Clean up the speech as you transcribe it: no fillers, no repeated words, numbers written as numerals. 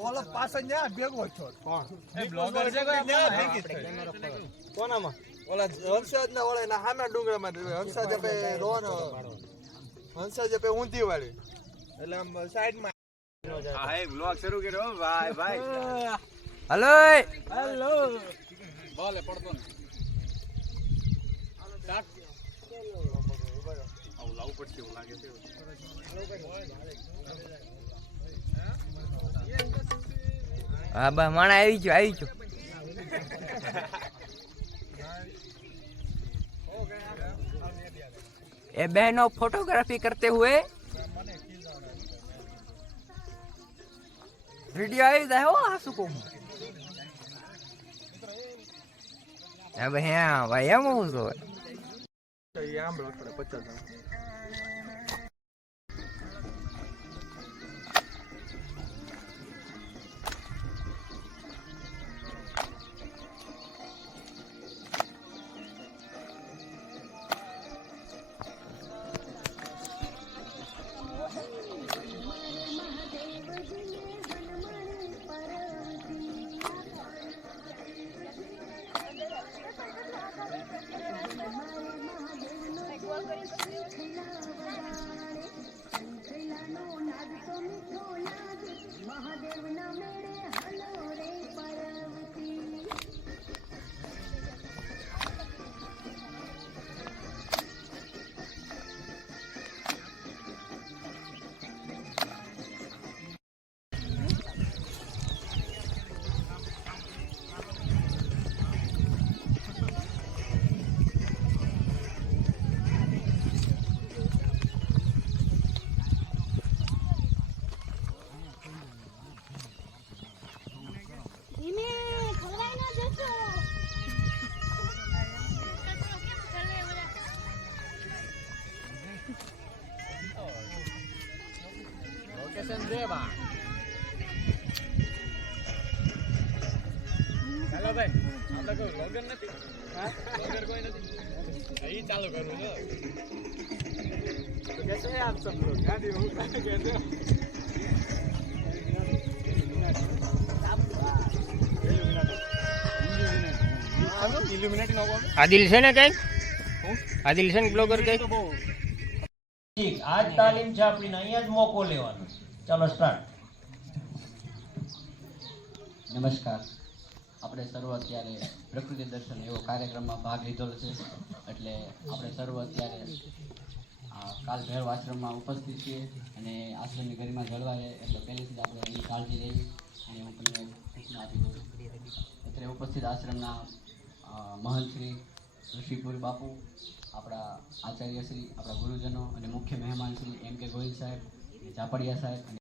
ઓલો પાછળ ન્યા ભેગો છો કોણ એ બ્લોગર છે કોનામાં ઓલા હંસાજ ના ઓલા ના સામે ડુંગરામાં હંસાજ આપે રોન હંસાજ આપે ઊંધી વાળી એટલે આમ સાઈડ માં હા એ બ્લોગ શરૂ કર્યો ભાઈ ભાઈ હલો હેલો બોલે પડતો ને સ્ટાર્ટ આવ લાવ પડશે એવું લાગે છે હા બા માણા આવી ગયો ये बहनों फोटोग्राफी करते हुए वीडियो आई जाए हो आंसू को अब हाँ भाई हम हो ये आम रोड पर 50 देवा हेलो भाई आप लोग ब्लॉगर नहीं हां ब्लॉगर कोई नहीं यही चालू करूं तो कैसे हैं आप सब लोग गाड़ी हो कैसे हो इल्यूमिनेटी नो आदिल છે ને કઈ આદિલ છે ને બ્લોગર કઈ ઠીક આજ તાલીમ છે આપણી અહીંયા જ મોકો લેવાનો ચાલો સ્ટાર્ટ નમસ્કાર આપણે સર્વ અત્યારે પ્રકૃતિ દર્શન એવો કાર્યક્રમમાં ભાગ લીધો છે એટલે આપણે સર્વ અત્યારે કાલ ભૈરવ આશ્રમમાં ઉપસ્થિત છીએ અને આશ્રમની ગરિમા જળવાય એટલે પહેલેથી જ આપણે એની કાળજી લેવી અને હું તમને સૂચના આપી દઉં અત્યારે ઉપસ્થિત આશ્રમના મહંત શ્રી ઋષિપુરી બાપુ આપણા આચાર્ય શ્રી આપણા ગુરુજનો અને મુખ્ય મહેમાન શ્રી એમ કે ગોહિલ સાહેબ ઝાપડિયા સાહેબ